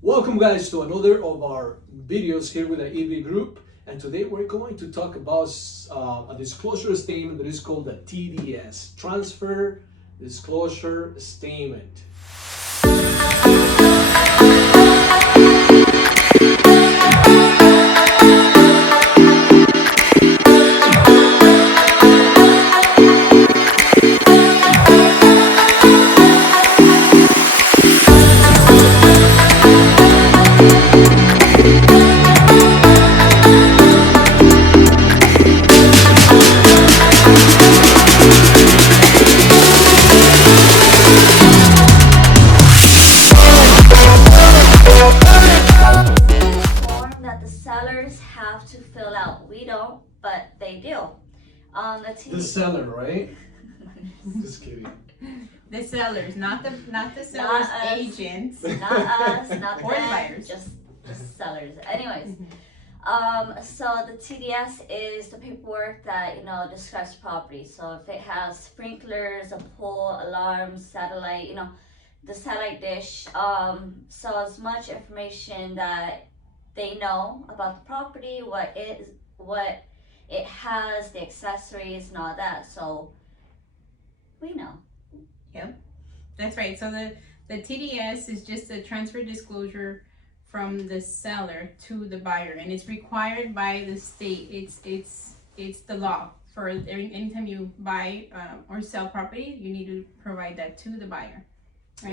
Welcome guys to another of our videos here with the EV group, and today we're going to talk about a disclosure statement that is called the TDS, Transfer Disclosure Statement. Sellers have to fill out. We don't, but they do. The seller, right? Just kidding. The sellers, not the sellers' Not us. agents. Not us, not Or them, buyers. just sellers. Anyways, so the TDS is the paperwork that describes property. So if it has sprinklers, a pool, alarms, satellite, the satellite dish. So as much information that they know about the property, what it has, the accessories and all that. So we know. That's right. So the TDS is just a transfer disclosure from the seller to the buyer, and it's required by the state. It's the law for anytime you buy or sell property, you need to provide that to the buyer. Right?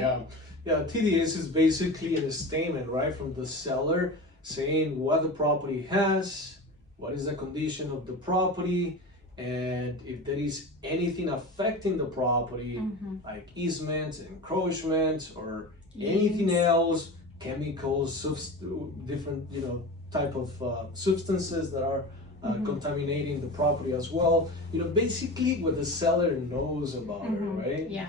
Yeah. TDS is basically a statement, right, from the seller saying what the property has, what is the condition of the property, and if there is anything affecting the property, like easements, encroachments, or anything else, chemicals, different type of substances that are contaminating the property as well. Basically what the seller knows about it, right? Yeah.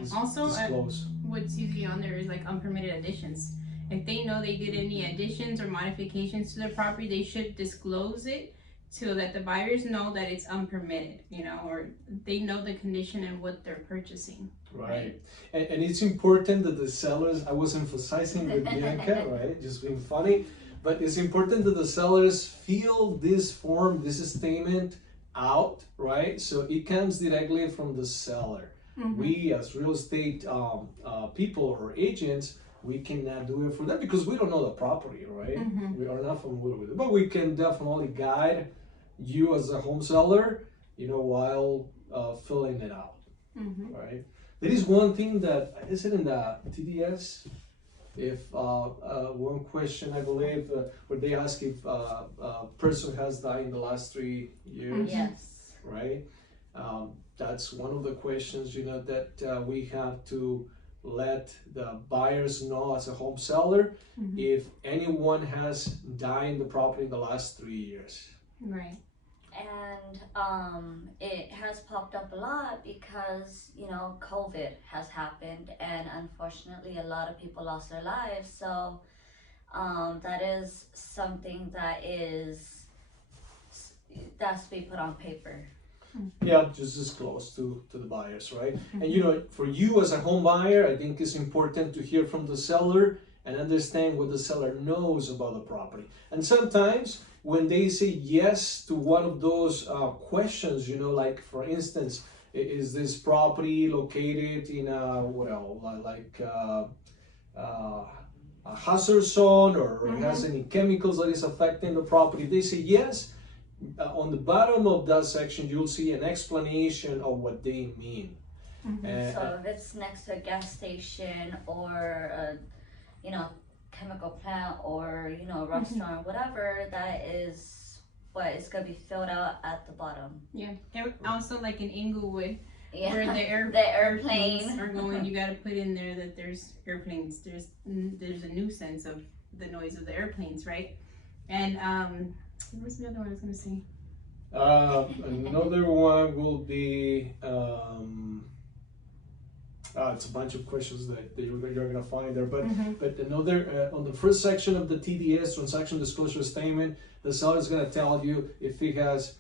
What's usually on there is like unpermitted additions. If they know they did any additions or modifications to their property, they should disclose it to let the buyers know that it's unpermitted, or they know the condition and what they're purchasing. Right. And it's important that the sellers, I was emphasizing with Bianca, right, just being funny, but it's important that the sellers fill this form, this statement out, right, so it comes directly from the seller. We as real estate people or agents, we cannot do it for them because we don't know the property, right? We are not familiar with it, but we can definitely guide you as a home seller, while filling it out, right? There is one thing that is it in the TDS. If one question, I believe, where they ask if a person has died in the last 3 years, Yes. right? That's one of the questions, that we have to let the buyers know as a home seller if anyone has died in the property in the last 3 years. Right. And it has popped up a lot because COVID has happened, and unfortunately a lot of people lost their lives. So that is something that has to be put on paper. Yeah, just as close to the buyers, right? And for you as a home buyer, I think it's important to hear from the seller and understand what the seller knows about the property. And sometimes when they say yes to one of those questions, like for instance, is this property located in a hazard zone, or has any chemicals that is affecting the property? If they say yes, on the bottom of that section you'll see an explanation of what they mean. So if it's next to a gas station or a chemical plant or a restaurant, whatever, that is what is going to be filled out at the bottom. Yeah. And also like in Inglewood, where the airplanes are going, you got to put in there that there's airplanes. There's a nuisance of the noise of the airplanes, right? And what was the other one I was going to say? Another one will be it's a bunch of questions that you're going to find there, but another on the first section of the TDS, transaction disclosure statement, the seller is going to tell you if it has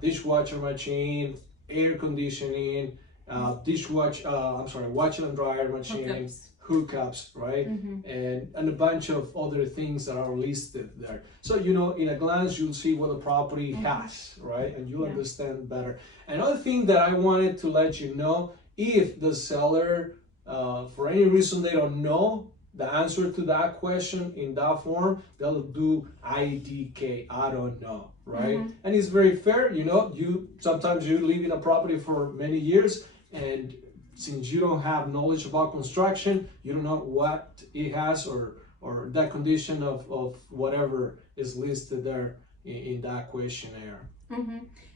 dishwasher machine, air conditioning, washer and dryer machine, hookups, right? And a bunch of other things that are listed there. So, you know, in a glance, you'll see what the property has, right? And you'll understand better. Another thing that I wanted to let you know, if the seller, for any reason they don't know the answer to that question in that form, they'll do IDK, I don't know, right? And it's very fair, you know, sometimes you live in a property for many years, and since you don't have knowledge about construction, you don't know what it has or that condition of whatever is listed there in that questionnaire.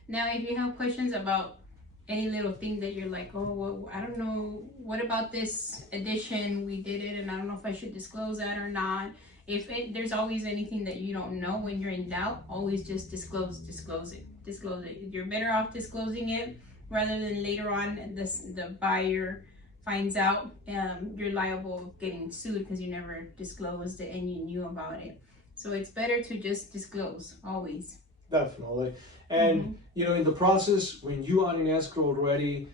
Now, if you have questions about any little thing that you're like, oh, well, I don't know, what about this addition? We did it, and I don't know if I should disclose that or not. If there's always anything that you don't know, when you're in doubt, always just disclose it. You're better off disclosing it rather than later on the buyer finds out you're liable of getting sued because you never disclosed it and you knew about it. So it's better to just disclose always. Definitely. And you know, in the process, when you are in escrow already,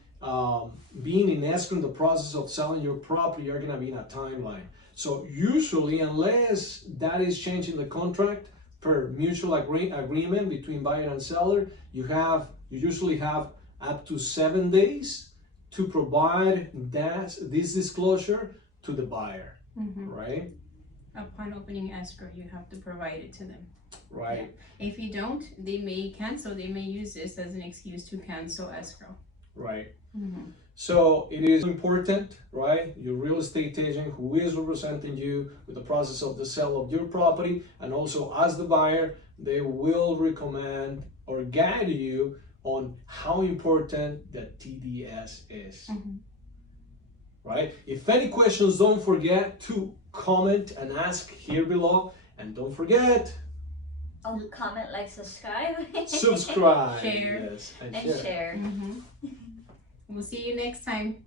being in escrow in the process of selling your property, you're gonna be in a timeline. So usually, unless that is changing the contract per mutual agreement between buyer and seller, you usually have up to 7 days to provide this disclosure to the buyer, right? Upon opening escrow, you have to provide it to them. Right. Yeah. If you don't, they may cancel. They may use this as an excuse to cancel escrow. Right. So it is important, right? Your real estate agent who is representing you with the process of the sale of your property, and also as the buyer, they will recommend or guide you on how important the TDS is. Right? If any questions, don't forget to comment and ask here below, and don't forget, comment, like, subscribe. Subscribe. Share. Yes, and share. We'll see you next time.